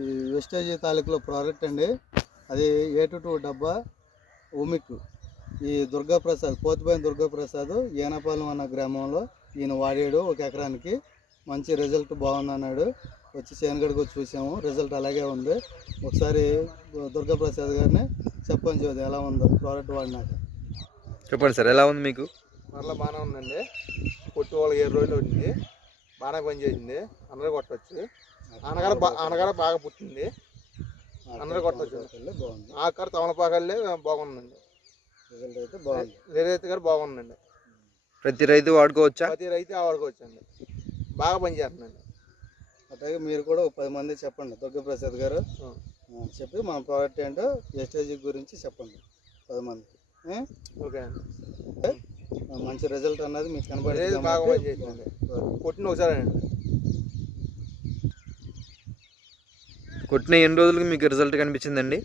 ఈ wastage తాలూకులో product అండి, అది A22 డబ్బా ఉమిక్. ఈ దుర్గాప్రసాద్, పోతిపోయిన దుర్గాప్రసాద్ ఏనాపాలెం అన్న గ్రామంలో ఈయన వాడాడు. 1 ఎకరానికి మంచి రిజల్ట్ బాగుందన్నాడు. వచ్చి చేనుగడికి వచ్చి చూసాము, రిజల్ట్ అలాగే ఉంది. ఒకసారి దుర్గాప్రసాద్ గారిని చెప్పండి చూద్దాం ఎలా ఉందో ప్రోడక్ట్ వాడినాక. చెప్పండి సార్, ఎలా ఉంది మీకు? మరలా బాగానే ఉందండి. కొట్టి వాళ్ళకి 7 రోజులు వచ్చింది, బాగానే పనిచేసింది. అందరూ కొట్టచ్చు. అనగానే బాగా పుట్టింది, అందరూ కొట్టచ్చు. ఆఖరి తమలపాకల్లే బాగుందండి, రిజల్ట్ అయితే బాగుంది. రైతు గారు బాగుందండి. ప్రతి రైతు వాడుకోవచ్చా? ప్రతి రైతు వాడుకోవచ్చండి, బాగా పనిచేస్తుందండి. అట్లాగే మీరు కూడా 10 మంది చెప్పండి, దుర్గాప్రసాద్ గారు చెప్పి మన ప్రోడక్ట్ ఏంటో వెస్టేజ్ గురించి చెప్పండి 10 మందికి. ఓకే అండి, మంచి రిజల్ట్ అన్నది మీకు కనబడి బాగా పనిచేసిందండి. కొట్టిన ఒకసారి అండి, కొట్టిన ఎన్ని రోజులకి మీకు రిజల్ట్ కనిపించిందండి?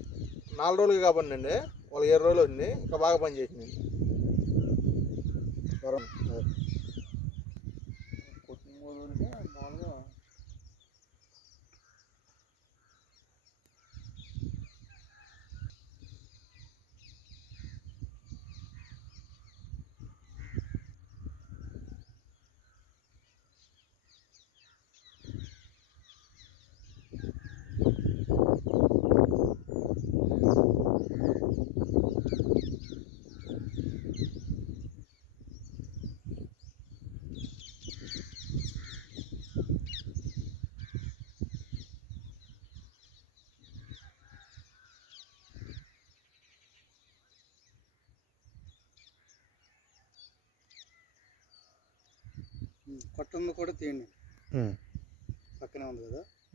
4 రోజులకి కాబట్టి అండి, వాళ్ళకి 7 రోజులు ఉంది, ఇంకా బాగా పనిచేసిందండి. కొట్టిన 3 రోజులకి మామూలుగా కొట్టంలో కూడా తీయండి, పక్కనే ఉంది కదా.